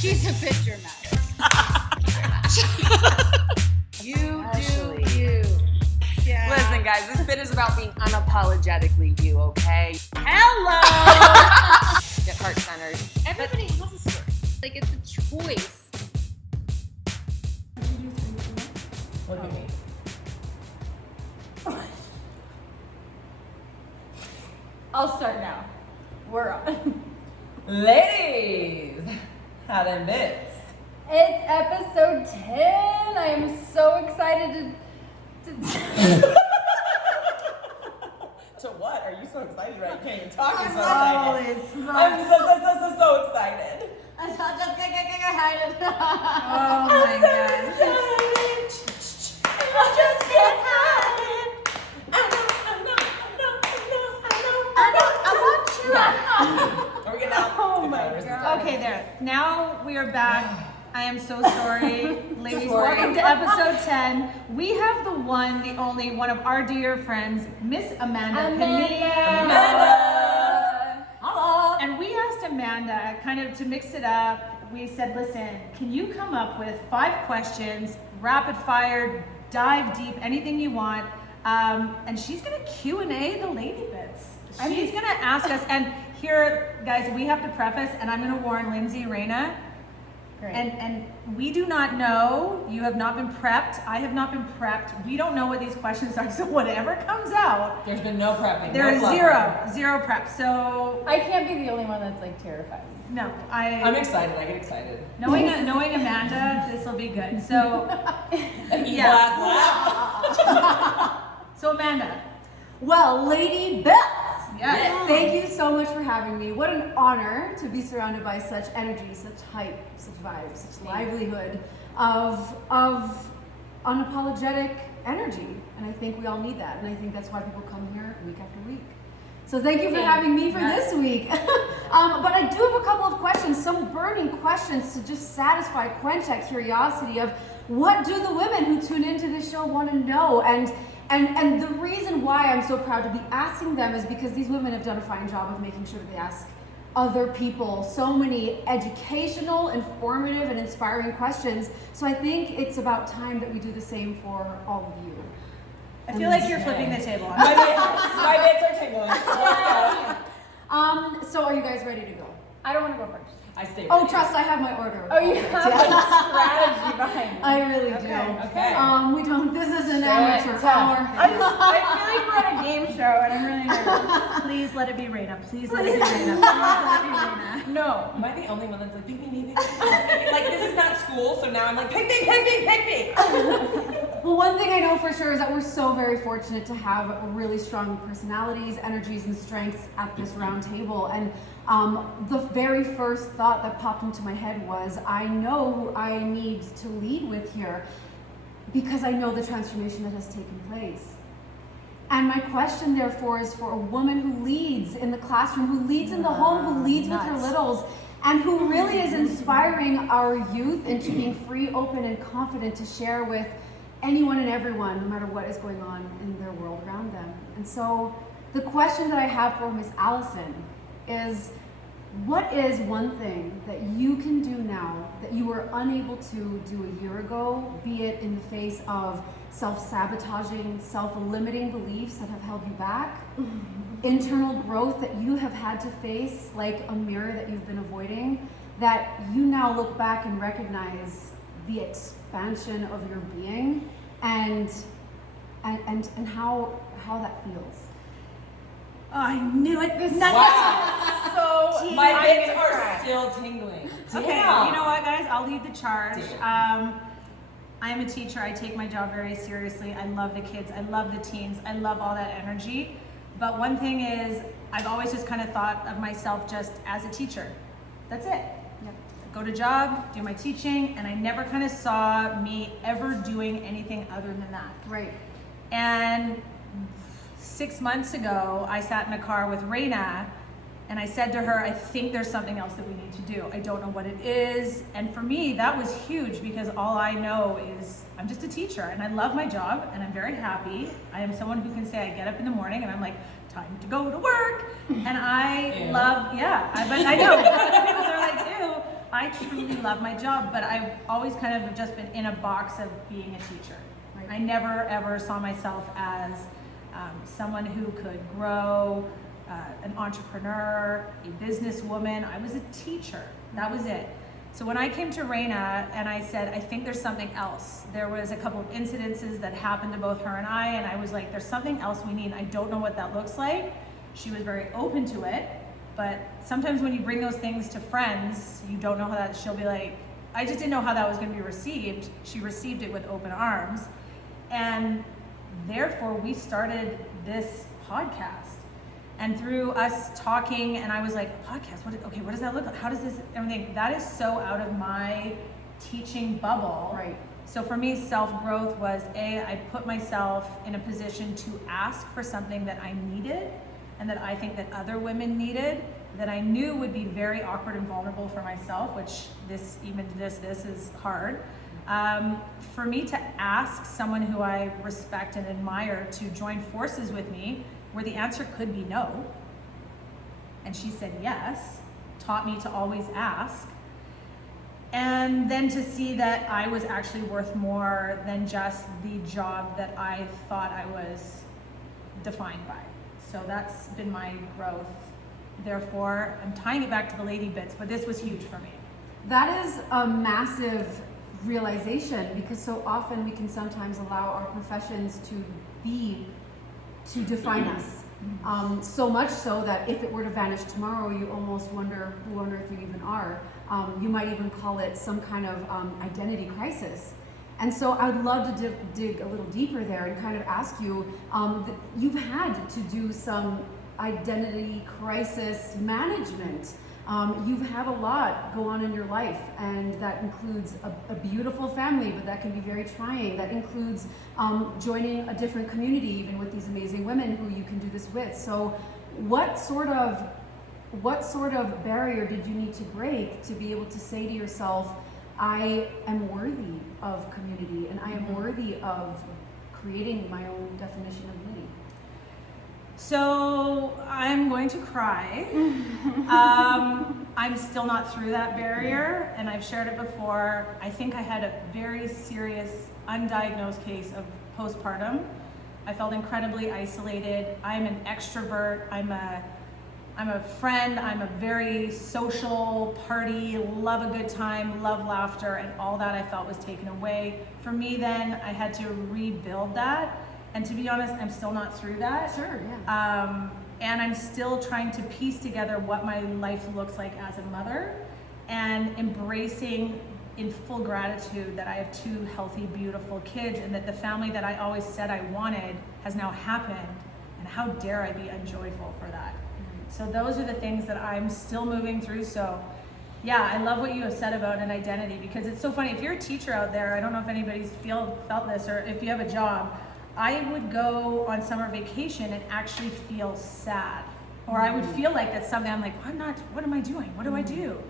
She's a bit dramatic. You Actually. do you. Yeah. Listen, guys, this bit is about being unapologetically you, okay? Hello! Get heart-centered. Everybody has a story. Like, it's a choice. Look at me. I'll start now. We're on. Ladies, how them bits? It's episode 10. I am so excited to To what? Are you so excited right? You can't even talk. You're so Oh, excited. it's I'm so excited. I'm so excited. Oh my gosh. I just can't hide it. I want you. Are we getting out? Oh my God. Okay, there. Now we are back. I am so sorry. Ladies, Sorry. welcome to episode 10. We have the one, the only, one of our dear friends, Miss Amanda Pinilla. Hello. And we asked Amanda kind of to mix it up. We said, listen, can you come up with 5 questions, rapid fire, dive deep, anything you want. And she's gonna Q&A the lady bits. She's gonna ask us, and here, guys, we have to preface, and I'm gonna warn Linzy, Raina, Great. and we do not know, you have not been prepped, I have not been prepped, we don't know what these questions are, so whatever comes out, There's been no prepping. there no is fluffing. zero prep. So, I can't be the only one that's like terrified. no, I'm excited. I get excited. knowing Amanda, this will be good. So, An evil Yeah. ass laugh. so Amanda, Well, Lady Beth, yes. thank you so much for having me. What an honor to be surrounded by such energy, such hype, such vibes, such livelihood of unapologetic energy. And I think we all need that. And I think that's why people come here week after week. So thank you for having me for this week. But I do have a couple of questions, some burning questions to just satisfy, quench that curiosity of what do the women who tune into this show want to know? And the reason why I'm so proud to be asking them is because these women have done a fine job of making sure that they ask other people so many educational, informative, and inspiring questions. So I think it's about time that we do the same for all of you. I feel like you're flipping the table. My bits are tingling. Let's go. So are you guys ready to go? I don't want to go first. I stay Oh, ready. trust, I have my order. Oh, you have a strategy behind it. I really do. Okay. We don't. This is an amateur hour. I feel like we're at a game show and I'm really nervous. Please let it be Raina. Please let it be Raina. Please let it be Raina. No. Am I the only one that's like, pick me? Like, this is not school, so now I'm like, pick me. Well, one thing I know for sure is that we're so very fortunate to have really strong personalities, energies, and strengths at this round table. And the very first thought that popped into my head was, I know who I need to lead with here because I know the transformation that has taken place. And my question, therefore, is for a woman who leads in the classroom, who leads in the home, who leads with her littles, and who really is inspiring our youth into being free, open, and confident to share with anyone and everyone, no matter what is going on in their world around them. And so the question that I have for Miss Allison is, what is one thing that you can do now that you were unable to do a year ago, be it in the face of self-sabotaging, self-limiting beliefs that have held you back, internal growth that you have had to face, like a mirror that you've been avoiding, that you now look back and recognize the expansion of your being and how that feels? Oh, I knew it. This Wow. So My bits are still tingling. Okay, Damn. you know what, guys? I'll lead the charge. Damn. I am a teacher. I take my job very seriously. I love the kids. I love the teens. I love all that energy. But one thing is, I've always just kind of thought of myself just as a teacher. That's it. Go to job, do my teaching, and I never kind of saw me ever doing anything other than that. Right. And 6 months ago, I sat in a car with Raina, and I said to her, I think there's something else that we need to do. I don't know what it is. And for me, that was huge because all I know is I'm just a teacher and I love my job and I'm very happy. I am someone who can say I get up in the morning and I'm like, time to go to work. And I love, but I know, people are like, ew. I truly love my job, but I've always kind of just been in a box of being a teacher. Right. I never ever saw myself as someone who could grow, an entrepreneur, a businesswoman. I was a teacher. That was it. So when I came to Raina and I said, I think there's something else. There was a couple of incidences that happened to both her and I was like, there's something else we need. I don't know what that looks like. She was very open to it, but sometimes when you bring those things to friends, you don't know how that, she'll be like, I just didn't know how that was going to be received. She received it with open arms. And therefore we started this podcast. And through us talking, and I was like, a podcast, what does that look like? How does this, everything, that is so out of my teaching bubble. Right. So for me, self-growth was I put myself in a position to ask for something that I needed and that I think that other women needed, that I knew would be very awkward and vulnerable for myself, which this is hard. For me to ask someone who I respect and admire to join forces with me, where the answer could be no, and she said yes, taught me to always ask. And then to see that I was actually worth more than just the job that I thought I was defined by. So that's been my growth. Therefore, I'm tying it back to the lady bits, but this was huge for me. That is a massive realization, because so often we can sometimes allow our professions to define us. So much so that if it were to vanish tomorrow, you almost wonder who on earth you even are. You might even call it some kind of identity crisis. And so I would love to dig a little deeper there and kind of ask you, you've had to do some identity crisis management. You've had a lot go on in your life, and that includes a beautiful family, but that can be very trying. That includes joining a different community, even with these amazing women who you can do this with. So what sort of barrier did you need to break to be able to say to yourself, I am worthy of community, and I am worthy of creating my own definition of me? So I'm going to cry. I'm still not through that barrier, and I've shared it before. I think I had a very serious undiagnosed case of postpartum. I felt incredibly isolated. I'm an extrovert. I'm a friend. I'm a very social party, love a good time, love laughter, and all that I felt was taken away. For me then, I had to rebuild that. And to be honest, I'm still not through that. Sure, yeah. And I'm still trying to piece together what my life looks like as a mother, and embracing in full gratitude that I have two healthy, beautiful kids, and that the family that I always said I wanted has now happened. And how dare I be unjoyful for that? So those are the things that I'm still moving through. So yeah, I love what you have said about an identity, because it's so funny. If you're a teacher out there, I don't know if anybody's felt this, or if you have a job, I would go on summer vacation and actually feel sad, or I would feel like that's something I'm like, what am I doing? What do I do?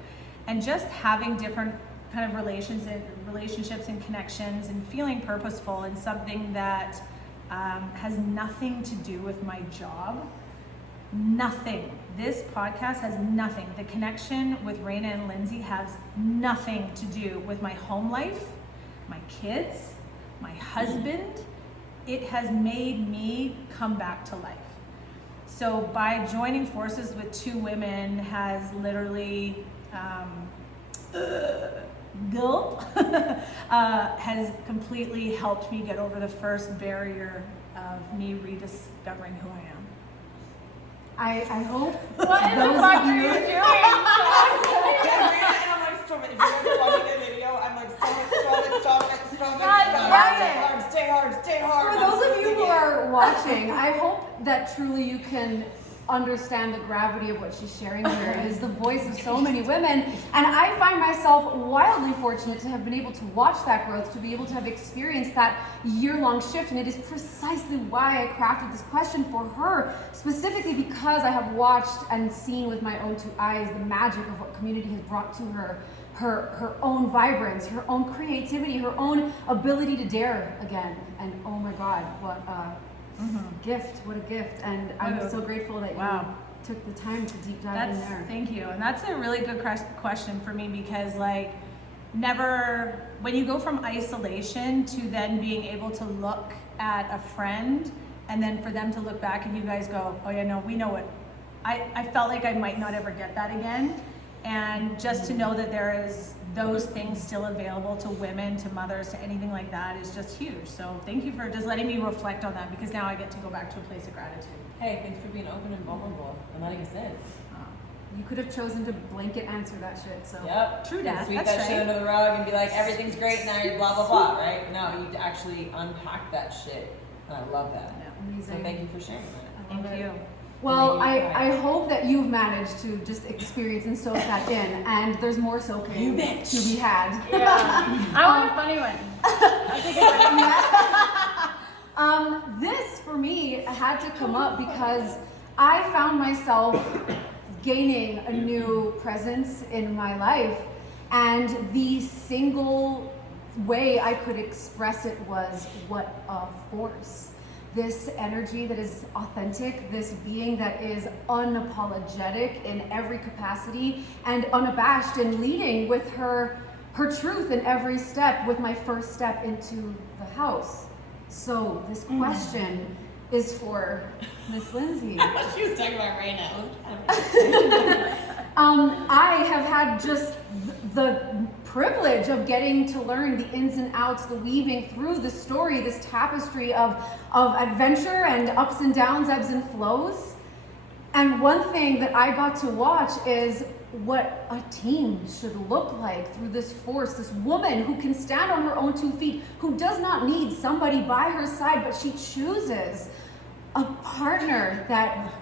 And just having different kind of relationships and connections and feeling purposeful in something that has nothing to do with my job. Nothing. This podcast has nothing. The connection with Raina and Linzy has nothing to do with my home life, my kids, my husband. It has made me come back to life. So by joining forces with two women has literally has completely helped me get over the first barrier of me rediscovering who I am. I hope What in the those fuck of are you you doing? And I'm like, stomach. If you're ever watching a video, I'm like, stomach. God damn Stay hard. For those of you who are watching, I hope that truly you can understand the gravity of what she's sharing here. It is the voice of so many women, and I find myself wildly fortunate to have been able to watch that growth, to be able to have experienced that year-long shift, and it is precisely why I crafted this question for her, specifically because I have watched and seen with my own two eyes the magic of what community has brought to her. Her own vibrance, her own creativity, her own ability to dare again. And oh my God, what a gift, what a gift. And I'm so grateful that took the time to deep dive in there. Thank you. And that's a really good question for me, because like never, when you go from isolation to then being able to look at a friend and then for them to look back and you guys go, oh yeah, no, we know it. I felt like I might not ever get that again. And just to know that there is those things still available to women, to mothers, to anything like that is just huge. So thank you for just letting me reflect on that, because now I get to go back to a place of gratitude. Hey, thanks for being open and vulnerable and letting us in. You could have chosen to blanket answer that shit, so. Yep. True that. Sweep That's that shit right. under the rug and be like, everything's great now, you're blah, blah, blah, right? No, you actually unpack that shit. And I love that. Amazing. So thank you for sharing that. Thank you. Well, And then you I hope that you've managed to just experience and soak that in, and there's more soaking to be had. I want a funny one. This for me had to come up because I found myself gaining a new presence in my life, and the single way I could express it was what a force. This energy that is authentic, this being that is unapologetic in every capacity and unabashed in leading with her truth in every step, with my first step into the house. So this question is for Miss Lindsay. She was talking about Raina. I have had just the privilege of getting to learn the ins and outs, the weaving through the story, this tapestry of adventure and ups and downs, ebbs and flows. And one thing that I got to watch is what a team should look like through this force, this woman who can stand on her own 2 feet, who does not need somebody by her side, but she chooses a partner that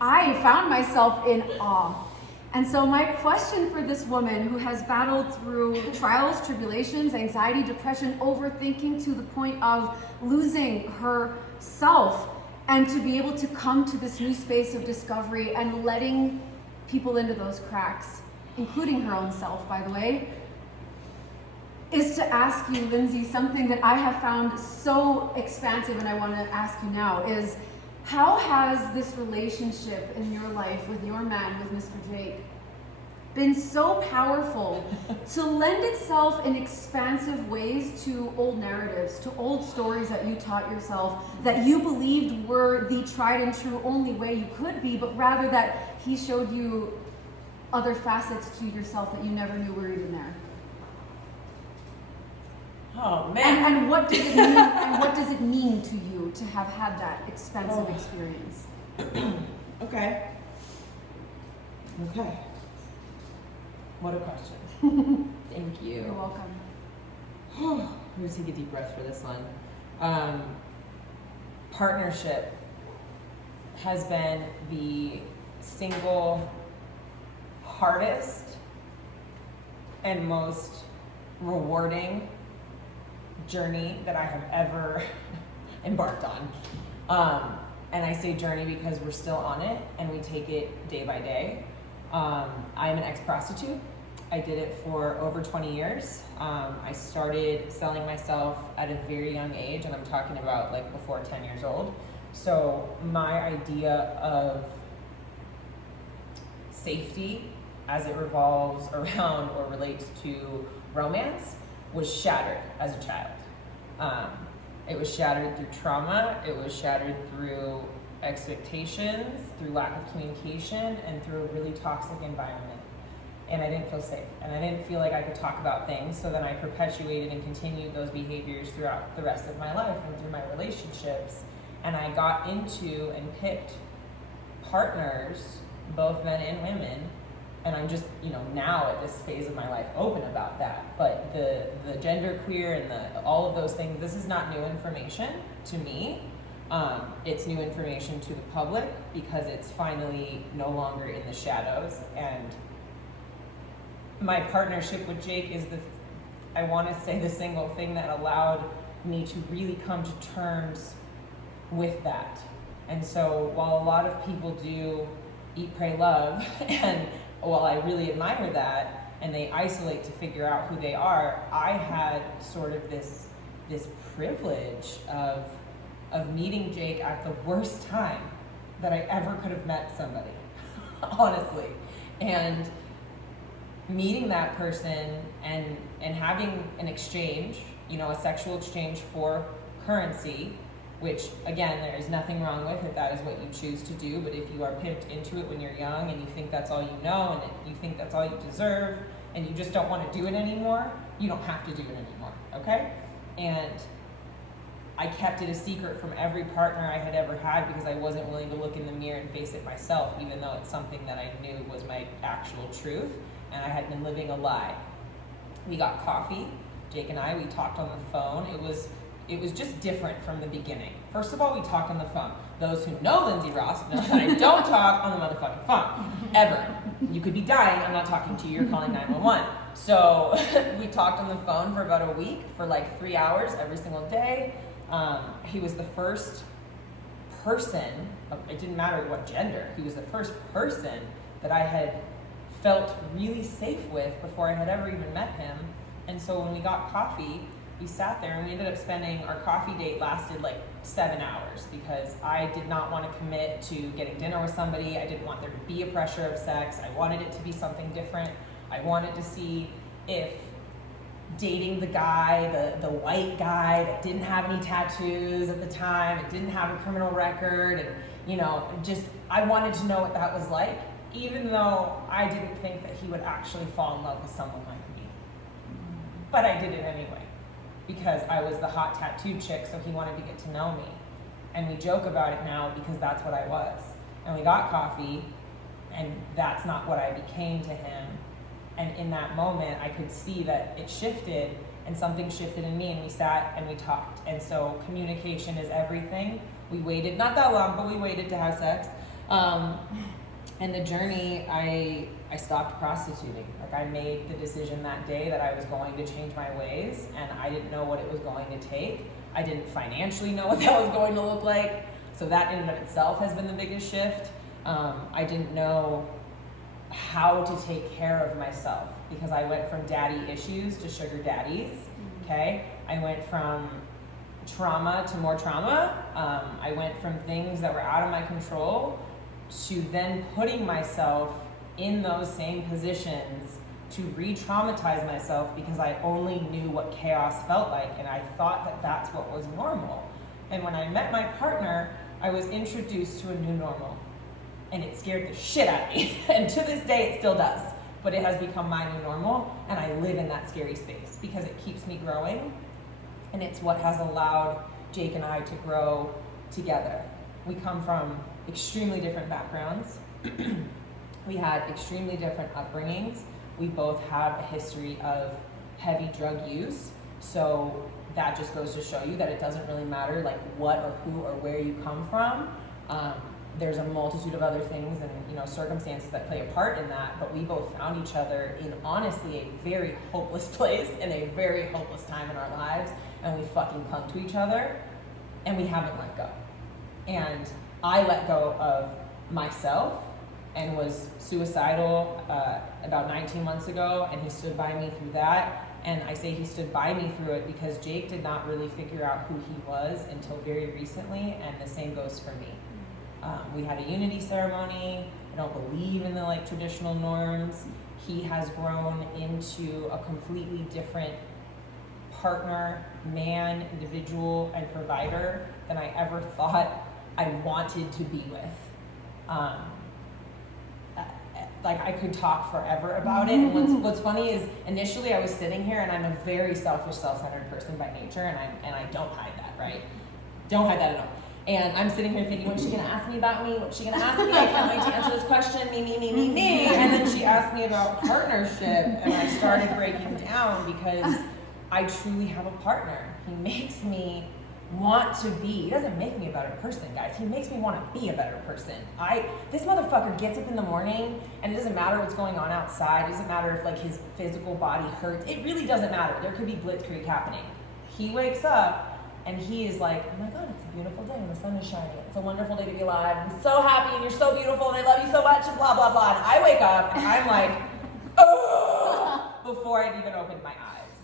I found myself in awe. And so my question for this woman who has battled through trials, tribulations, anxiety, depression, overthinking to the point of losing herself, and to be able to come to this new space of discovery and letting people into those cracks, including her own self, by the way, is to ask you, Lindsay, something that I have found so expansive, and I want to ask you now, is how has this relationship in your life with your man, with Mr. Jake, been so powerful to lend itself in expansive ways to old narratives, to old stories that you taught yourself, that you believed were the tried and true only way you could be, but rather that he showed you other facets to yourself that you never knew were even there? Oh man. And what does it mean? And what does it mean to you to have had that expensive experience? Okay. What a question. Thank you. You're welcome. I'm going to take a deep breath for this one. Partnership has been the single hardest and most rewarding journey that I have ever embarked on. And I say journey because we're still on it and we take it day by day. I'm an ex-prostitute. I did it for over 20 years. I started selling myself at a very young age, and I'm talking about like before 10 years old. So my idea of safety as it revolves around or relates to romance was shattered as a child. It was shattered through trauma. It was shattered through expectations, through lack of communication, and through a really toxic environment. And I didn't feel safe, and I didn't feel like I could talk about things, so then I perpetuated and continued those behaviors throughout the rest of my life and through my relationships. And I got into and picked partners, both men and women, and I'm just, now at this phase of my life open about that. But the gender queer and all of those things, this is not new information to me. It's new information to the public because it's finally no longer in the shadows. And my partnership with Jake is I want to say the single thing that allowed me to really come to terms with that. And so while a lot of people do eat, pray, love, and while I really admire that, and they isolate to figure out who they are, I had sort of this privilege of meeting Jake at the worst time that I ever could have met somebody. honestly. And meeting that person and having an exchange, you know, a sexual exchange for currency, which again, there is nothing wrong with if that is what you choose to do. But if you are pimped into it when you're young and you think that's all you know and you think that's all you deserve and you just don't want to do it anymore, you don't have to do it anymore, okay? And I kept it a secret from every partner I had ever had because I wasn't willing to look in the mirror and face it myself, even though it's something that I knew was my actual truth, and I had been living a lie. We got coffee, Jake and I, we talked on the phone. It was just different from the beginning. First of all, we talked on the phone. Those who know Lindsay Ross know that I don't talk on the motherfucking phone, ever. You could be dying, I'm not talking to you, you're calling 911. So we talked on the phone for about a week, for like 3 hours every single day. He was the first person, it didn't matter what gender, he was the first person that I had felt really safe with before I had ever even met him. And so when we got coffee, we sat there and we ended up spending, our coffee date lasted like 7 hours because I did not want to commit to getting dinner with somebody. I didn't want there to be a pressure of sex. I wanted it to be something different. I wanted to see if dating the guy, the white guy that didn't have any tattoos at the time and didn't have a criminal record, and you know, just I wanted to know what that was like, even though I didn't think that he would actually fall in love with someone like me. But I did it anyway because I was the hot tattooed chick, so he wanted to get to know me. And we joke about it now because that's what I was. And we got coffee, and that's not what I became to him. And in that moment, I could see that it shifted and something shifted in me, and we sat and we talked. And so communication is everything. We waited, not that long, but we waited to have sex. And the journey, I stopped prostituting. Like I made the decision that day that I was going to change my ways, and I didn't know what it was going to take. I didn't financially know what that was going to look like. So that in and of itself has been the biggest shift. I didn't know how to take care of myself because I went from daddy issues to sugar daddies, okay? I went from trauma to more trauma. I went from things that were out of my control to then putting myself in those same positions to re-traumatize myself because I only knew what chaos felt like, and I thought that that's what was normal. And when I met my partner, I was introduced to a new normal. And it scared the shit out of me. And to this day, it still does. But it has become my new normal, and I live in that scary space because it keeps me growing. And it's what has allowed Jake and I to grow together. We come from extremely different backgrounds. We had extremely different upbringings. We both have a history of heavy drug use. So that just goes to show you that it doesn't really matter like what or who or where you come from. There's a multitude of other things and circumstances that play a part in that, but we both found each other in honestly a very hopeless place and a very hopeless time in our lives, and we fucking clung to each other, and we haven't let go. And I let go of myself and was suicidal about 19 months ago, and he stood by me through that. And I say he stood by me through it because Jake did not really figure out who he was until very recently, and the same goes for me. We had a unity ceremony. I don't believe in the traditional norms. He has grown into a completely different partner, man, individual, and provider than I ever thought I wanted to be with. I could talk forever about it. And what's funny is initially I was sitting here, and I'm a very selfish, self-centered person by nature, and I don't hide that, right? Don't hide that at all. And I'm sitting here thinking, what's she gonna ask me about me? What's she gonna ask me? I can't wait to answer this question, me. And then she asked me about partnership, and I started breaking down because I truly have a partner. He makes me want to be. He doesn't make me a better person, guys. He makes me want to be a better person. This motherfucker gets up in the morning, and it doesn't matter what's going on outside. It doesn't matter if his physical body hurts. It really doesn't matter. There could be blitzkrieg happening. He wakes up, and he is like, oh my God, it's a beautiful day, and the sun is shining. It's a wonderful day to be alive. I'm so happy, and you're so beautiful, and I love you so much, and blah, blah, blah. And I wake up, and I'm like, oh, before I've even opened my eyes.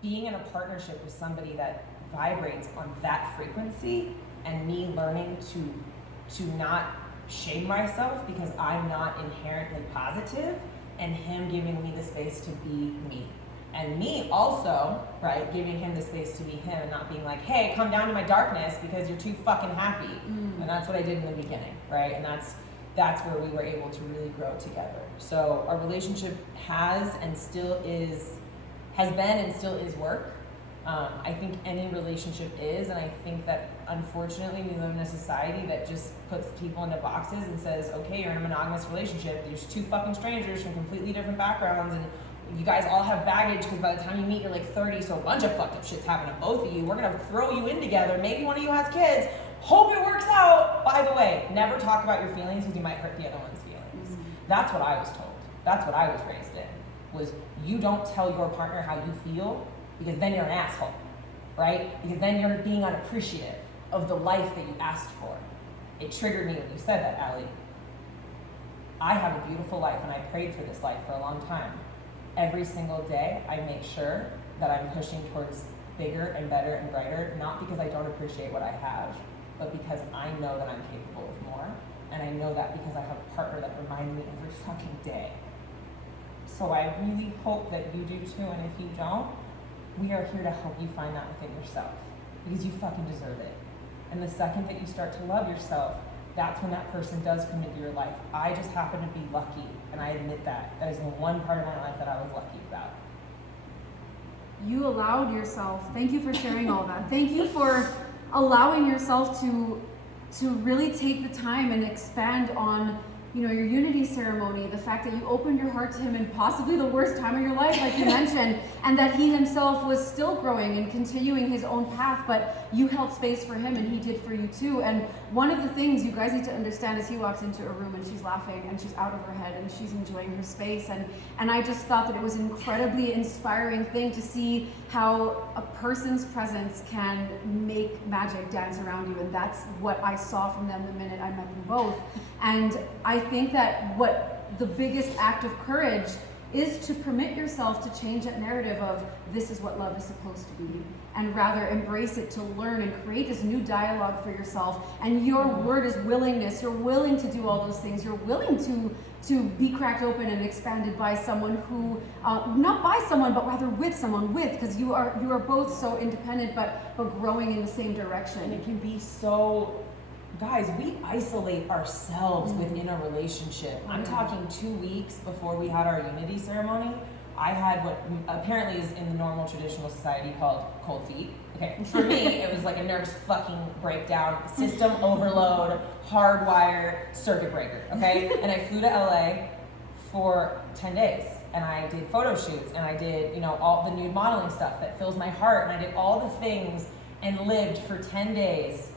Being in a partnership with somebody that vibrates on that frequency, and me learning to not shame myself because I'm not inherently positive, and him giving me the space to be me. And me also, right, giving him the space to be him and not being like, hey, come down to my darkness because you're too fucking happy. And that's what I did in the beginning, right? And that's where we were able to really grow together. So our relationship has been and still is work. I think any relationship is, and I think that unfortunately we live in a society that just puts people into boxes and says, okay, you're in a monogamous relationship, there's two fucking strangers from completely different backgrounds, and you guys all have baggage because by the time you meet you're like 30, so a bunch of fucked up shit's happened to both of you. We're gonna throw you in together, maybe one of you has kids, hope it works out. By the way, never talk about your feelings because you might hurt the other one's feelings. That's what I was told. That's what I was raised in, was you don't tell your partner how you feel because then you're an asshole, right? Because then you're being unappreciative of the life that you asked for. It triggered me when you said that, Allie. I have a beautiful life and I prayed for this life for a long time. Every single day I make sure that I'm pushing towards bigger and better and brighter, not because I don't appreciate what I have, but because I know that I'm capable of more. And I know that because I have a partner that reminds me every fucking day. So I really hope that you do too, and if you don't, we are here to help you find that within yourself, because you fucking deserve it. And the second that you start to love yourself, that's when that person does come into your life. I just happen to be lucky, and I admit that. That is the one part of my life that I was lucky about. You allowed yourself, thank you for sharing all that. Thank you for allowing yourself to really take the time and expand on, you know, your unity ceremony, the fact that you opened your heart to him in possibly the worst time of your life, like you mentioned, and that he himself was still growing and continuing his own path, but you held space for him and he did for you too. And one of the things you guys need to understand is he walks into a room and she's laughing and she's out of her head and she's enjoying her space. And I just thought that it was an incredibly inspiring thing to see how a person's presence can make magic dance around you. And that's what I saw from them the minute I met them both. And I think that what the biggest act of courage is to permit yourself to change that narrative of this is what love is supposed to be, and rather embrace it to learn and create this new dialogue for yourself. And your word is willingness. You're willing to do all those things. You're willing to be cracked open and expanded by someone who, not by someone, but rather with someone, because you are both so independent, but growing in the same direction. And it can be so, guys, we isolate ourselves within a relationship. I'm talking 2 weeks before we had our unity ceremony, I had what apparently is in the normal traditional society called cold feet. Okay, for me, it was like a nervous fucking breakdown, system overload, hardwire, circuit breaker, okay? And I flew to LA for 10 days. And I did photo shoots, and I did, you know, all the nude modeling stuff that fills my heart, and I did all the things and lived for 10 days,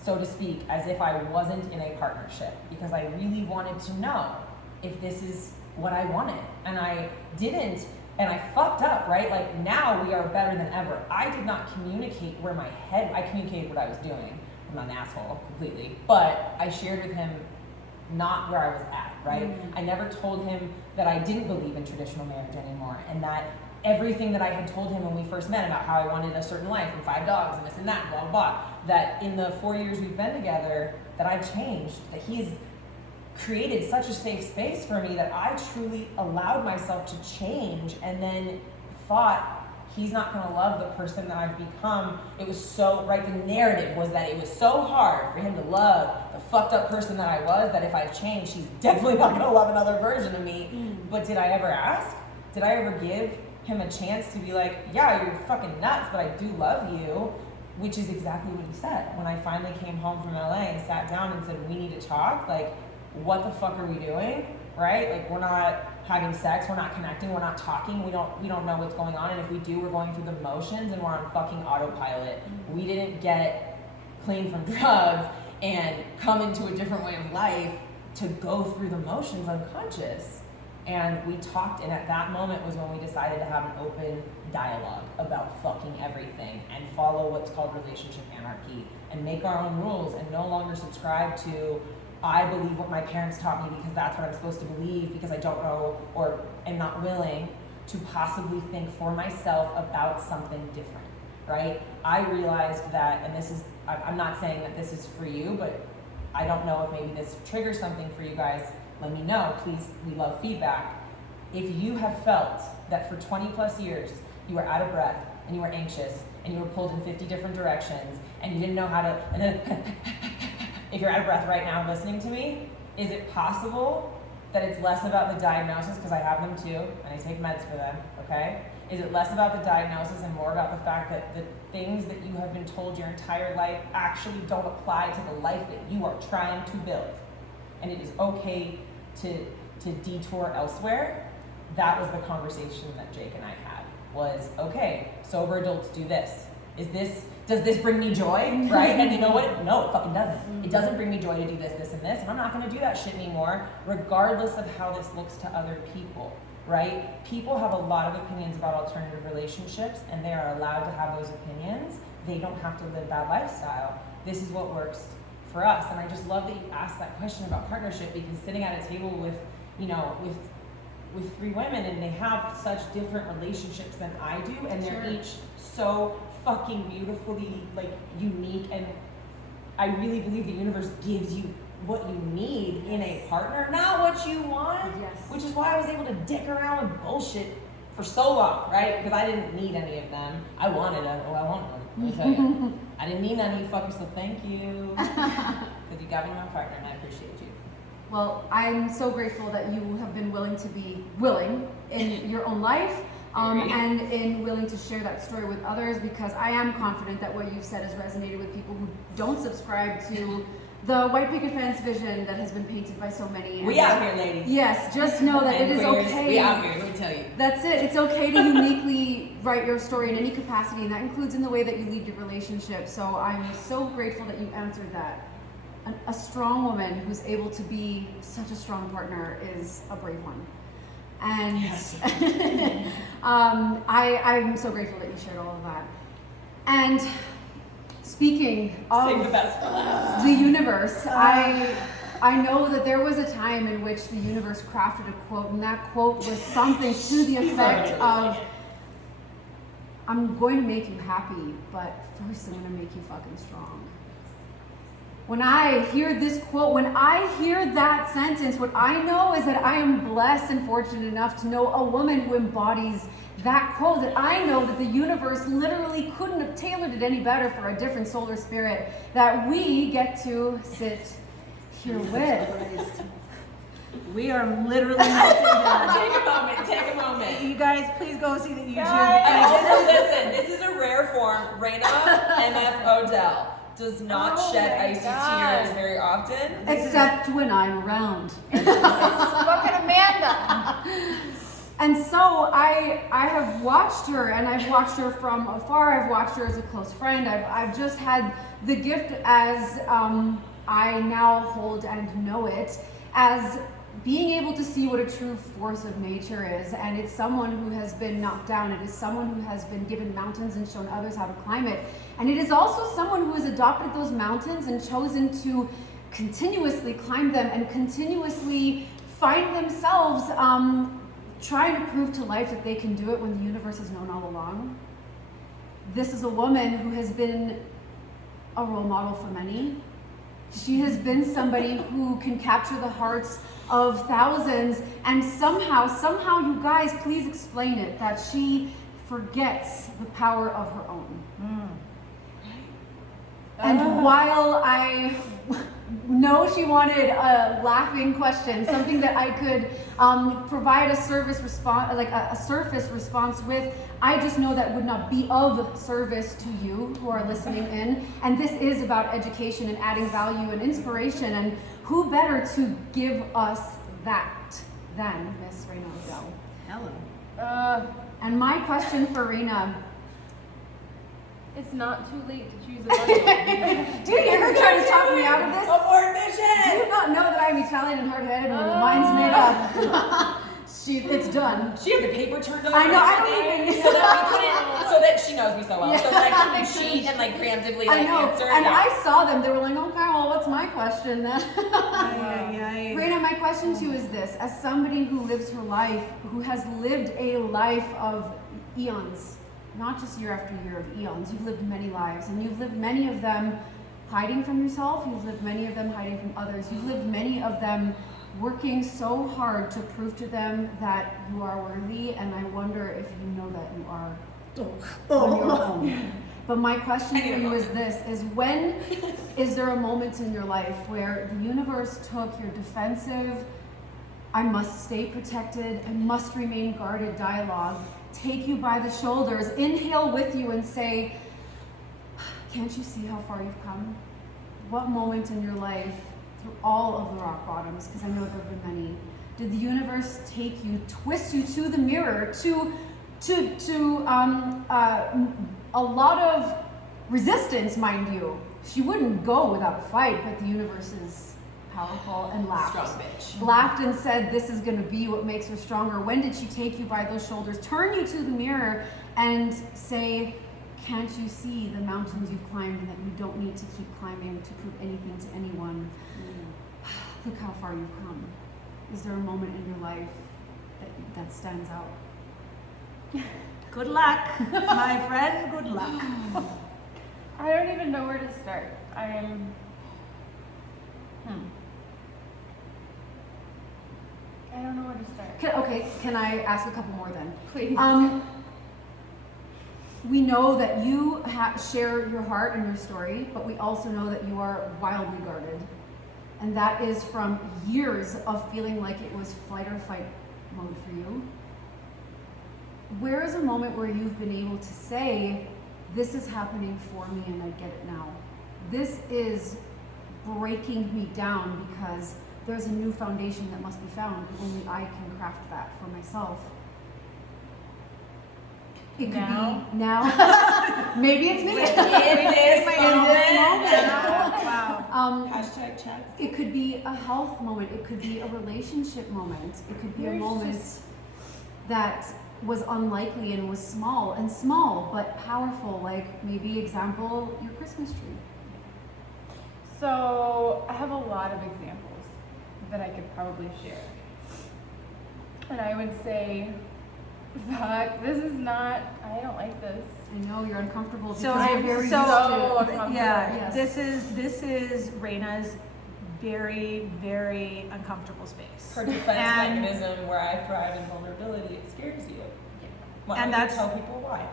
so to speak, as if I wasn't in a partnership, because I really wanted to know if this is what I wanted. And I didn't, and I fucked up, right? Like, now we are better than ever. I did not communicate I communicated what I was doing. I'm not an asshole completely, but I shared with him not where I was at, right? I never told him that I didn't believe in traditional marriage anymore, and that everything that I had told him when we first met about how I wanted a certain life and 5 dogs and this and that, blah, blah, blah, that in the 4 years we've been together, that I've changed, that he's created such a safe space for me that I truly allowed myself to change, and then thought he's not gonna love the person that I've become. It was so, right, the narrative was that it was so hard for him to love the fucked up person that I was, that if I've changed, he's definitely not gonna love another version of me. But did I ever ask? Did I ever give him a chance to be like, yeah, you're fucking nuts, but I do love you? Which is exactly what he said. When I finally came home from LA and sat down and said, we need to talk, like, what the fuck are we doing, right? Like, we're not having sex, we're not connecting, we're not talking, we don't know what's going on, and if we do, we're going through the motions and we're on fucking autopilot. We didn't get clean from drugs and come into a different way of life to go through the motions unconscious. And we talked, and at that moment was when we decided to have an open dialogue about fucking everything and follow what's called relationship anarchy and make our own rules and no longer subscribe to, I believe what my parents taught me because that's what I'm supposed to believe, because I don't know or am not willing to possibly think for myself about something different, right? I realized that, and this is, I'm not saying that this is for you, but I don't know if maybe this triggers something for you guys. Let me know, please. We love feedback. If you have felt that for 20 plus years you were out of breath and you were anxious and you were pulled in 50 different directions and you didn't know how to, and then if you're out of breath right now listening to me, is it possible that it's less about the diagnosis, because I have them too, and I take meds for them, okay? Is it less about the diagnosis and more about the fact that the things that you have been told your entire life actually don't apply to the life that you are trying to build? And it is okay to detour elsewhere. That was the conversation that Jake and I had, was, okay, sober adults do this. Does this bring me joy, right? And you know what? No, it fucking doesn't. It doesn't bring me joy to do this, this, and this, and I'm not gonna do that shit anymore, regardless of how this looks to other people, right? People have a lot of opinions about alternative relationships, and they are allowed to have those opinions. They don't have to live that lifestyle. This is what works for us. And I just love that you asked that question about partnership, because sitting at a table with, with three women, and they have such different relationships than I do, and they're each so fucking beautifully unique, and I really believe the universe gives you what you need in a partner, not what you want. Yes. Which is why I was able to dick around with bullshit for so long, right? Because I didn't need any of them. I wanted them. Oh, I wanted them. Let me tell you. I didn't need none of you fuckers, so thank you. Because you got me my partner, and I appreciate you. Well, I'm so grateful that you have been willing to be willing in your own life, and in willing to share that story with others, because I am confident that what you've said has resonated with people who don't subscribe to the white picket fence vision that has been painted by so many. We out here, ladies. Yes, just know that it is okay. We out here, let me tell you. That's it. It's okay to uniquely write your story in any capacity, and that includes in the way that you lead your relationship. So I'm so grateful that you answered that. A strong woman who's able to be such a strong partner is a brave one. And yes. I'm so grateful that you shared all of that. And speaking of Save the best for last. The universe, I know that there was a time in which the universe crafted a quote, and that quote was something to the effect of, I'm going to make you happy, but first I'm going to make you fucking strong. When I hear this quote, when I hear that sentence, what I know is that I am blessed and fortunate enough to know a woman who embodies that quote, that I know that the universe literally couldn't have tailored it any better for a different solar spirit that we get to sit here with. We are literally melting down. Take a moment. You guys, please go see the YouTube. And also listen, this is a rare form. Raina MF Odell does not shed icy tears very often. Except when I'm around. Fucking Amanda. And so I have watched her, and I've watched her from afar. I've watched her as a close friend. I've just had the gift, as I now hold and know it, as being able to see what a true force of nature is. And it's someone who has been knocked down. It is someone who has been given mountains and shown others how to climb it. And it is also someone who has adopted those mountains and chosen to continuously climb them and continuously find themselves trying to prove to life that they can do it when the universe has known all along. This is a woman who has been a role model for many. She has been somebody who can capture the hearts of thousands, and somehow you guys, please explain it, that she forgets the power of her own. And while I know she wanted a laughing question, something that I could provide a surface response with, I just know that would not be of service to you who are listening in. And this is about education and adding value and inspiration, and who better to give us that than Miss Raina Odell. Hello. And my question for Raina. It's not too late to choose a bundle. Do you hear her trying to talk me out of this? Abort Do mission! you not know that I'm Italian and hard-headed when the mind's made up? It's done. She had the paper turned over. I know, I don't even- So that we couldn't, so that she knows me so well. So that I couldn't cheat and preemptively I know, answer. and I saw them. They were like, okay, well, what's my question then? Raina, my question to you is this. As somebody who lives her life, who has lived a life of eons, not just year after year of eons, you've lived many lives, and you've lived many of them hiding from yourself. You've lived many of them hiding from others. You've lived many of them working so hard to prove to them that you are worthy, and I wonder if you know that you are on your own. But my question for you is this, is when is there a moment in your life where the universe took your defensive, I must stay protected, I must remain guarded dialogue, take you by the shoulders, inhale with you and say, can't you see how far you've come? What moment in your life, through all of the rock bottoms, because I know there have been many, did the universe take you, twist you to the mirror, to a lot of resistance, mind you. She wouldn't go without a fight, but the universe is powerful and laughed. Strong bitch. Laughed and said, this is gonna be what makes her stronger. When did she take you by those shoulders, turn you to the mirror and say, can't you see the mountains you've climbed and that you don't need to keep climbing to prove anything to anyone? Look how far you've come. Is there a moment in your life that stands out? Good luck, my friend, good luck. I don't even know where to start. I don't know where to start. Can I ask a couple more then? Please. We know that you share your heart and your story, but we also know that you are wildly guarded. And that is from years of feeling like it was flight or fight mode for you. Where is a moment where you've been able to say, this is happening for me and I get it now? This is breaking me down because there's a new foundation that must be found. Only I can craft that for myself. It could be now. Maybe it's me. In this moment. Wow. Hashtag chat. It could be a health moment. It could be a relationship moment. It could be a moment that was unlikely and was small but powerful. Like maybe example, your Christmas tree. So I have a lot of examples that I could probably share. And I would say, fuck, this is not, I don't like this. I know you're uncomfortable because So you're very used so to it. uncomfortable. Yeah, Yes. this is Raina's very, very uncomfortable space. Her defense And- mechanism where I thrive in vulnerability, it scares you. Well, And I that's- tell people why.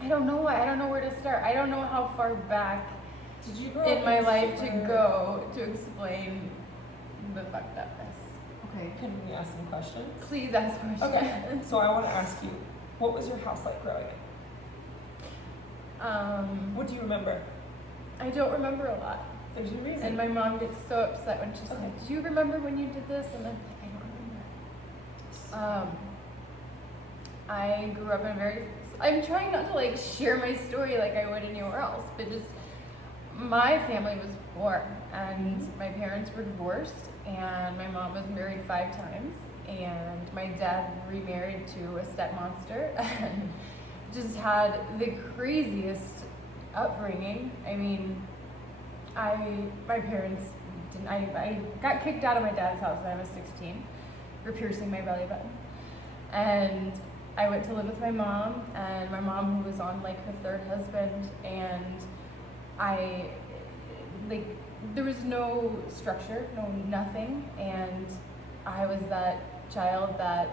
I don't know why, I don't know where to start. I don't know how far back Did you grow up in my a life to super- go to explain the fucked upness. Okay. Can we ask some questions? Please ask questions. Okay, so I want to ask you, what was your house like growing up? What do you remember? I don't remember a lot. There's a reason. And my mom gets so upset when she's Okay. like, do you remember when you did this? And I'm like, I don't remember. I grew up in a very, I'm trying not to like share my story like I would anywhere else, but just my family was poor and my parents were divorced and my mom was married 5 times and my dad remarried to a step monster and just had the craziest upbringing. I mean, my parents didn't, I got kicked out of my dad's house when I was 16 for piercing my belly button. And I went to live with my mom, and my mom who was on like her 3rd husband, and there was no structure, nothing, and I was that child that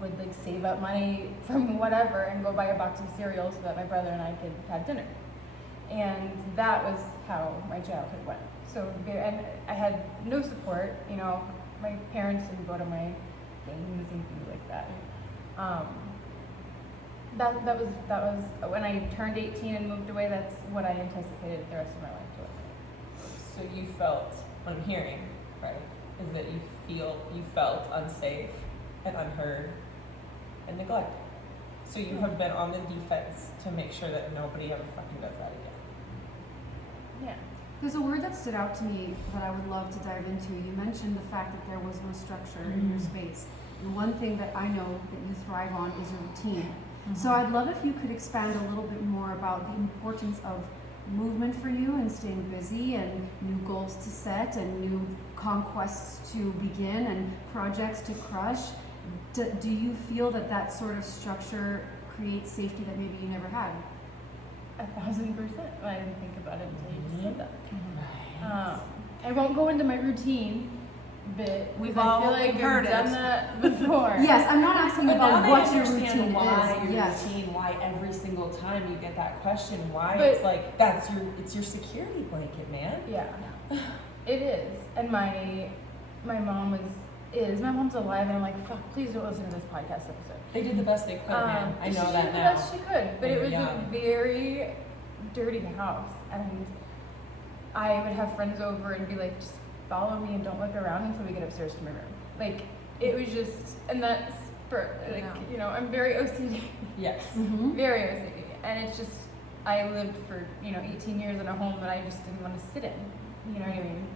would like save up money from whatever and go buy a box of cereal so that my brother and I could have dinner. And that was how my childhood went. So, and I had no support, you know, my parents didn't go to my games and things like that. That was when I turned 18 and moved away. That's what I anticipated the rest of my life to look like. So you felt, what I'm hearing, right, is that you felt unsafe and unheard and neglected. So you have been on the defense to make sure that nobody ever fucking does that again. Yeah. There's a word that stood out to me that I would love to dive into. You mentioned the fact that there was no structure in your space. And one thing that I know that you thrive on is your routine. So I'd love if you could expand a little bit more about the importance of movement for you and staying busy and new goals to set and new conquests to begin and projects to crush. Do you feel that that sort of structure creates safety that maybe you never had? 1,000%. I didn't think about it until you just said that. Right. I won't go into my routine bit. We've I all feel like heard I've done it. that before. Yes, I'm not asking But now about they what your understand routine why is. your Yes. routine, why every single time you get that question, why But- it's like it's your security blanket, man. Yeah, it is. And my mom's alive, and I'm like, fuck, please don't listen to this podcast episode. They did the best they could, man. I know she that did the now. best she could, but They it were was young. a very dirty house, and I would have friends over and be like, just follow me and don't look around until we get upstairs to my room. Like, it was just, and that's I'm very OCD. Yes. Mm-hmm. Very OCD, and it's just, I lived for 18 years in a home that I just didn't want to sit in. You know what I mean?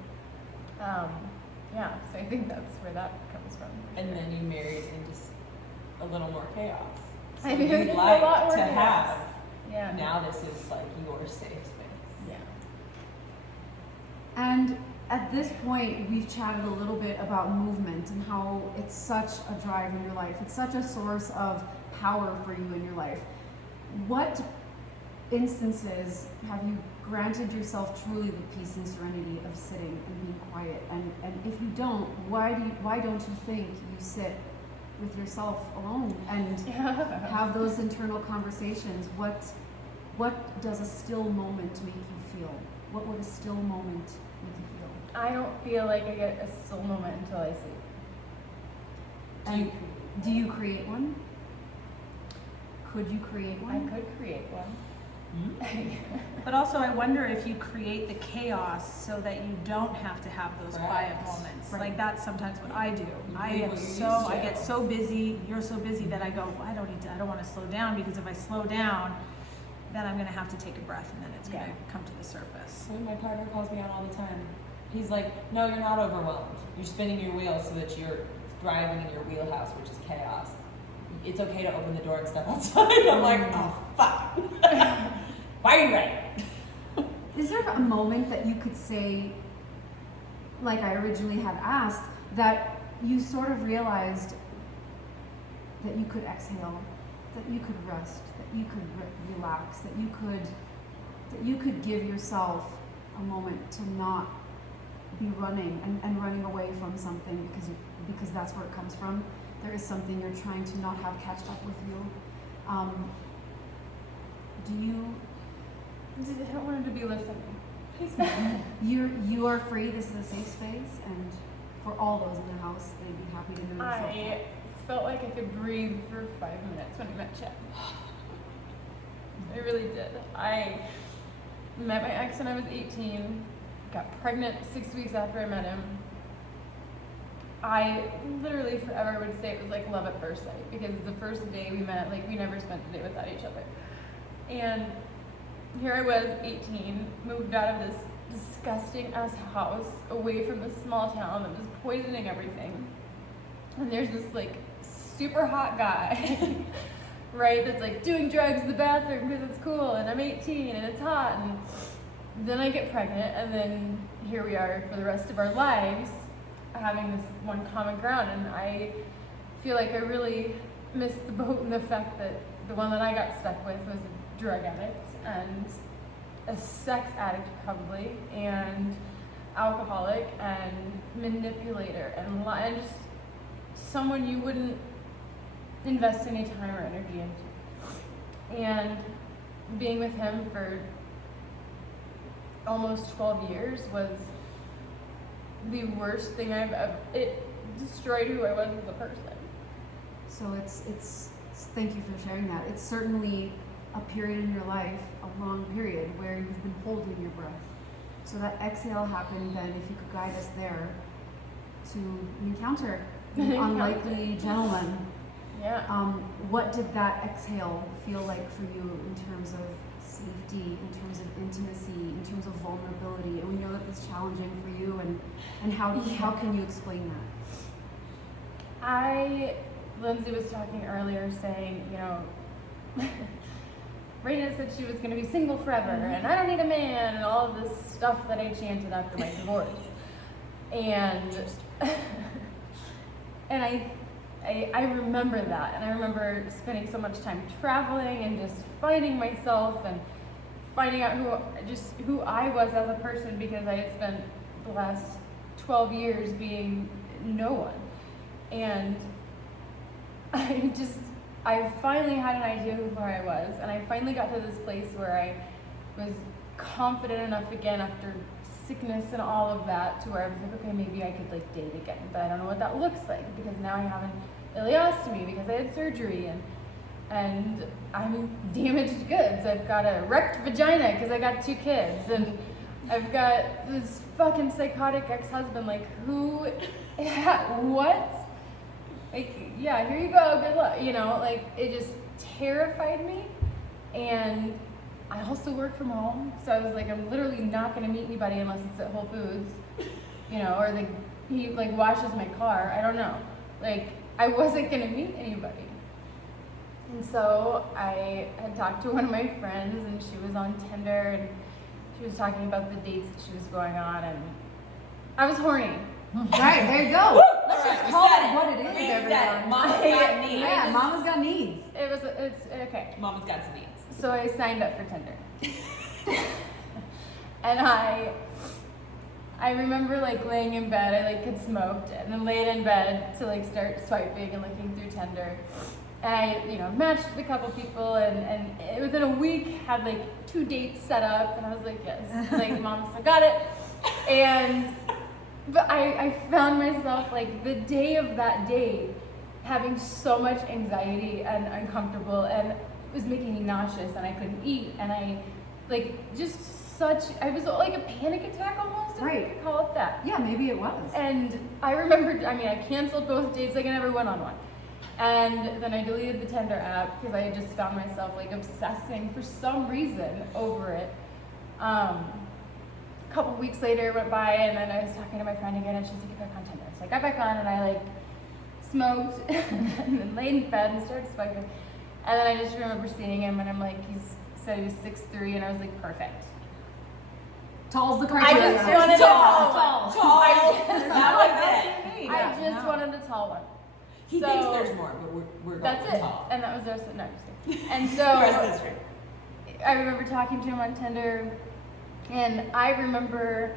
Yeah. So I think that's where that comes from. And then you married into a little more chaos. So I you'd married into a like lot more to chaos. have. Yeah. Now this is like your safe space. Yeah. And at this point, we've chatted a little bit about movement and how it's such a drive in your life. It's such a source of power for you in your life. What instances have you granted yourself truly the peace and serenity of sitting and being quiet? And if you don't, why don't you think you sit with yourself alone and have those internal conversations? What does a still moment make you feel? What would a still moment make you feel? I don't feel like I get a still moment until I sleep. And do you create one? Could you create I one? could create one. But also, I wonder if you create the chaos so that you don't have to have those quiet Correct. moments. Right. Like that's sometimes what I do. You I create am what you're so used to. I get so busy. You're so busy that I go. I don't want to slow down, because if I slow down, then I'm gonna have to take a breath, and then it's gonna come to the surface. So my partner calls me out all the time. He's like, no, you're not overwhelmed. You're spinning your wheels so that you're thriving in your wheelhouse, which is chaos. It's okay to open the door and step outside. I'm like, oh, fuck. Why are you ready? Is there a moment that you could say, like I originally had asked, that you sort of realized that you could exhale, that you could rest, that you could relax, that you could give yourself a moment to not be running and running away from something because that's where it comes from? There is something you're trying to not have catch up with you. I don't want him to be listening. You are free. This is a safe space, and for all those in the house, they'd be happy to know you felt I that. felt like I could breathe for 5 minutes when I met Chet. I really did. I met my ex when I was 18, got pregnant 6 weeks after I met him. I literally forever would say it was like love at first sight, because the first day we met, like, we never spent a day without each other. And here I was, 18, moved out of this disgusting ass house away from this small town that was poisoning everything. And there's this like super hot guy, right, that's like doing drugs in the bathroom because it's cool, and I'm 18 and it's hot, and then I get pregnant, and then here we are for the rest of our lives having this one common ground. And I feel like I really missed the boat in the fact that the one that I got stuck with was a drug addict and a sex addict probably, and alcoholic and manipulator and just someone you wouldn't invest any time or energy into. And being with him for almost 12 years was the worst thing I've ever, it destroyed who I was as a person. So it's thank you for sharing that. It's certainly a period in your life, a long period, where you've been holding your breath. So that exhale happened then, if you could guide us there, to encounter the unlikely gentleman. Yeah. What did that exhale feel like for you in terms of safety, in terms of intimacy, in terms of vulnerability? And we know that it's challenging for you, and how can you explain that? Lindsay was talking earlier saying, Raina said she was going to be single forever, and I don't need a man, and all of this stuff that I chanted after my divorce. And I remember that, and I remember spending so much time traveling and just finding myself and finding out who I was as a person, because I had spent the last 12 years being no one. And I finally had an idea who I was, and I finally got to this place where I was confident enough again after sickness and all of that, to where I was like, okay, maybe I could like date again, but I don't know what that looks like, because now I have an ileostomy because I had surgery, and I'm damaged goods. I've got a wrecked vagina because I got 2 kids, and I've got this fucking psychotic ex-husband. Like, who, what? Like, yeah, here you go, good luck. You know, like, it just terrified me. And I also work from home, so I was like, I'm literally not gonna meet anybody unless it's at Whole Foods, you know, or like he like washes my car. I don't know. Like, I wasn't gonna meet anybody. And so I had talked to one of my friends, and she was on Tinder, and she was talking about the dates that she was going on, and I was horny. Right, there you go. Let's just call it what it is, We said it. everyone. Mama's got needs. Yeah, mama's got needs. It's okay. Mama's got some needs. So I signed up for Tinder. And I remember like laying in bed, I like had smoked, and then laid in bed to like start swiping and looking through Tinder. And I, you know, matched with a couple people, and within a week had like 2 dates set up, and I was like, yes, like mom, I got it. But I found myself like the day of that date having so much anxiety and uncomfortable, and it was making me nauseous, and I couldn't eat, and I like I was like a panic attack almost, if Right. you could call it that. Yeah, maybe it was. And I remembered, I canceled both dates, like I never went on one. And then I deleted the Tinder app because I just found myself like obsessing for some reason over it. A couple weeks later went by, and then I was talking to my friend again, and she's like, get back on Tinder. So I got back on, and I like smoked and then laid in bed and started smoking. And then I just remember seeing him, and I'm like, he said he was 6'3", and I was like, perfect. Tall's the I criteria. just wanted Tall. That was it. I just wanted a tall one. He So- thinks there's more, but we're That's going it. tall. And that was their, no, just kidding. And The rest of so history. I remember talking to him on Tinder, and I remember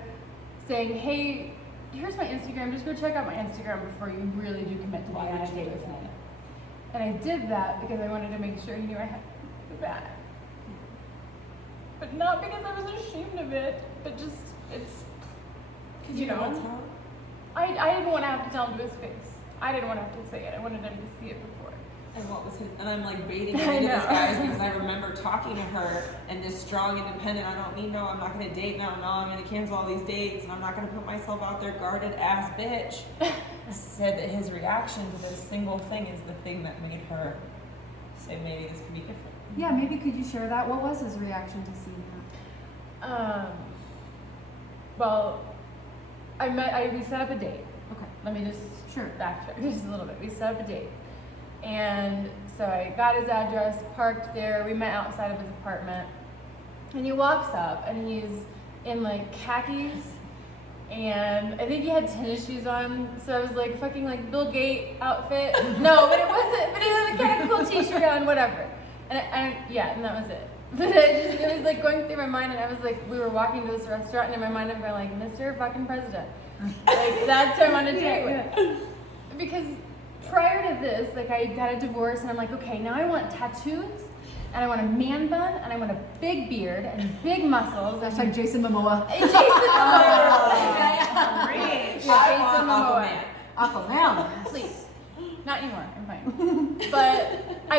saying, hey, here's my Instagram, just go check out my Instagram before you really do commit to being on a date with me. And I did that because I wanted to make sure he knew I had the back. But not because I was ashamed of it, but just, it's, you know, I didn't want to have to tell him to his face. I didn't want to have to say it. I wanted him to see it before. And what was his? And I'm like baiting I him into know. this, guys, because I remember talking to her and this strong, independent. I don't need no. I'm not gonna date now. No, I'm gonna cancel all these dates, and I'm not gonna put myself out there, guarded ass bitch. Said that his reaction to this single thing is the thing that made her say maybe this could be different. Yeah, maybe could you share that? What was his reaction to seeing that? Well, we set up a date. Okay. Let me just Sure. backtrack just a little bit. We set up a date. And so I got his address, parked there. We met outside of his apartment. And he walks up, and he's in like khakis, and I think he had tennis shoes on. So I was like, fucking like Bill Gates outfit. No, but it wasn't. But he had a kind of cool t-shirt on, whatever. And and that was it. But it was like going through my mind, and I was like, we were walking to this restaurant, and in my mind I'm going like, Mr. fucking President. Like, that's who I'm on a date with. Because prior to this, like, I got a divorce, and I'm like, okay, now I want tattoos, and I want a man bun, and I want a big beard, and big muscles. That's like Jason Momoa. Jason Momoa. Great. Jason Momoa. Aquaman. Please. Not anymore, I'm fine. But I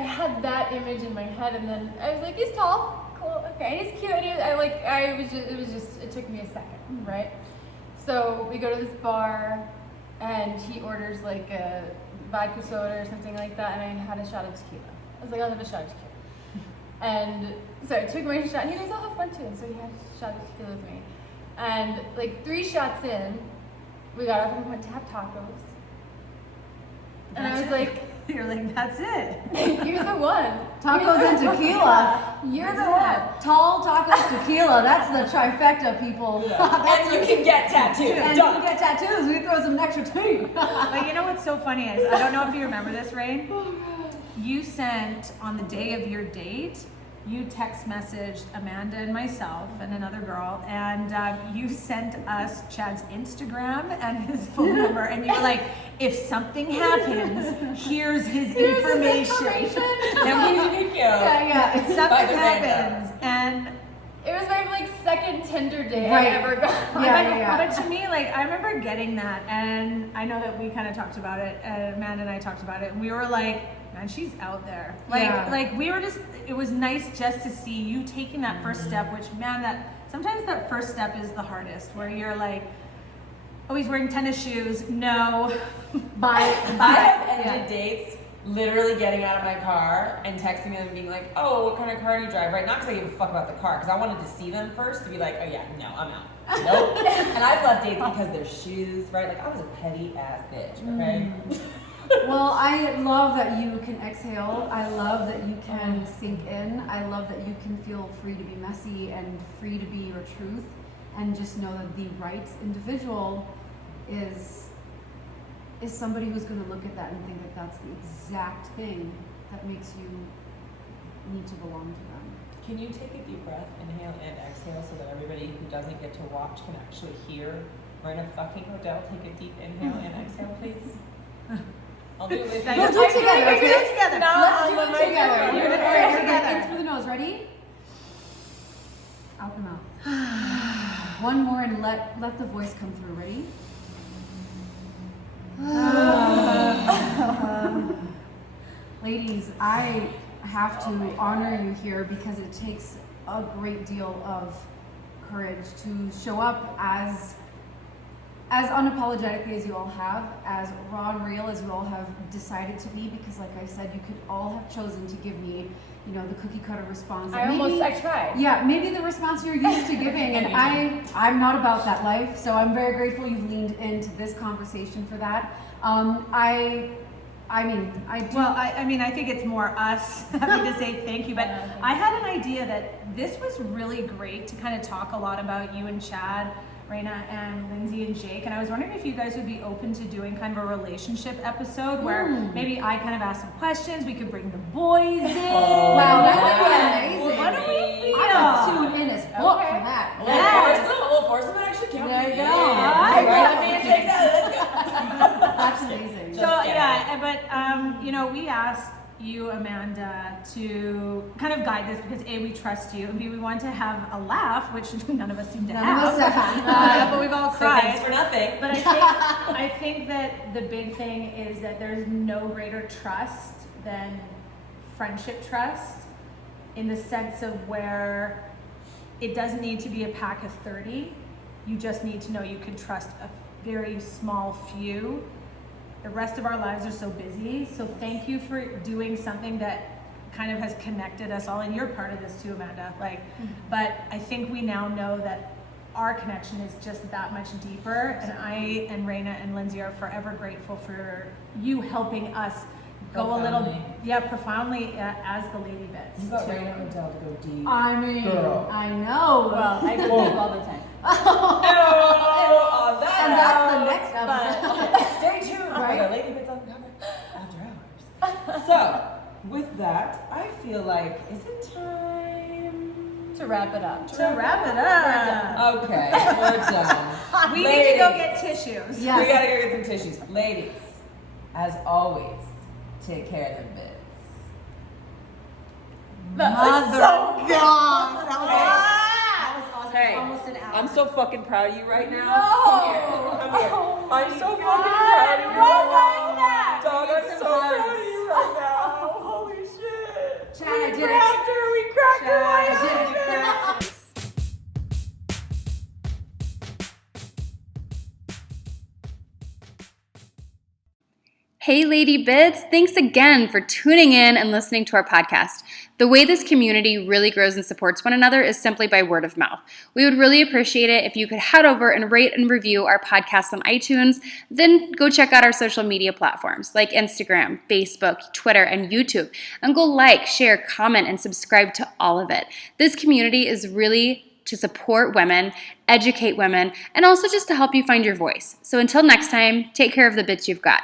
had that image in my head, and then I was like, he's tall, cool, okay, he's cute. And it took me a second, right? So we go to this bar, and he orders like a vodka soda or something like that, and I had a shot of tequila. I was like, I'll have a shot of tequila. And so I took my shot, and he goes, I'll have fun too. And so he had a shot of tequila with me. And like 3 shots in, we got up and went to have tacos. And I was like, You're like, that's it. you're the one. Tacos and tequila. You're the one. Tall tacos, tequila. That's the trifecta, people. And you can get tattoos. And you can get tattoos. We throw some extra tea. But you know what's so funny is, I don't know if you remember this, Rain. You sent on the day of your date you text messaged Amanda and myself and another girl, and you sent us Chad's Instagram and his phone number, and you were like, if something happens, here's his information. Yeah. If something happens, and It was my like second Tinder date Right. I ever got. But to me, like, I remember getting that, and I know that we kind of talked about it, Amanda and I talked about it, and we were like, man, she's out there. Like we were just, it was nice just to see you taking that first step, which, man, that sometimes that first step is the hardest, where you're like, oh, he's wearing tennis shoes. No. I have ended dates literally getting out of my car and texting them and being like, oh, what kind of car do you drive? Right? Not because I give a fuck about the car, because I wanted to see them first to be like, oh yeah, no, I'm out. Nope. And I've left dates because their shoes, right? Like, I was a petty ass bitch, okay? Well, I love that you can exhale. I love that you can sink in. I love that you can feel free to be messy and free to be your truth, and just know that the right individual is somebody who's going to look at that and think that that's the exact thing that makes you need to belong to them. Can you take a deep breath, inhale and exhale, so that everybody who doesn't get to watch can actually hear? We're in a fucking hotel. Take a deep inhale and exhale, please. I'll do it with you. We'll do it together. Let's do it together. Let's do it together. We're You're gonna gonna do it in together. through the nose. Ready? Out the mouth. One more, and let the voice come through. Ready? Ladies, I have to honor you here because it takes a great deal of courage to show up as unapologetically as you all have, as raw and real as you all have decided to be, because like I said, you could all have chosen to give me, the cookie cutter response. I tried. Yeah, maybe the response you're used to giving, and I'm not about that life, so I'm very grateful you've leaned into this conversation for that. I think it's more us having to say thank you, but I had an idea that this was really great to kind of talk a lot about you and Chad, Raina and Linzy and Jake, and I was wondering if you guys would be open to doing kind of a relationship episode where maybe I kind of ask some questions, we could bring the boys in. Wow, that would be amazing. What do we feel? I would tune in as fuck for that. We'll force them to actually count. There you go. That's amazing. So we asked you, Amanda, to kind of guide this because A, we trust you, and B, we want to have a laugh, which none of us seem to have. But we've all cried. Thanks for nothing. But I think that the big thing is that there's no greater trust than friendship trust, in the sense of where it doesn't need to be a pack of 30. You just need to know you can trust a very small few. The rest of our lives are so busy. So thank you for doing something that kind of has connected us all. And you're part of this too, Amanda. But I think we now know that our connection is just that much deeper. And I and Raina and Linzy are forever grateful for you helping us go a little, profoundly as the Lady Bits. You got Raina Hotel to go deep. I mean, Girl. I know. Well, I go deep all the time. And that's the next episode. Stay tuned for the Lady Bits Uncovered after hours. So, with that, I feel like, is it time To wrap it up. Okay, we're done. We need to go get tissues. We gotta go get some tissues. Ladies, as always, take care of them bits. Hey, Almost an hour. I'm so fucking proud of you right now. No. Come here. I'm so fucking proud of you right now. Dog, I'm so proud of you right now. Holy shit. Chad, I did it. We cracked her. I did it. Hey Lady Bits, thanks again for tuning in and listening to our podcast. The way this community really grows and supports one another is simply by word of mouth. We would really appreciate it if you could head over and rate and review our podcast on iTunes, then go check out our social media platforms like Instagram, Facebook, Twitter, and YouTube, and go like, share, comment, and subscribe to all of it. This community is really to support women, educate women, and also just to help you find your voice. So until next time, take care of the bits you've got.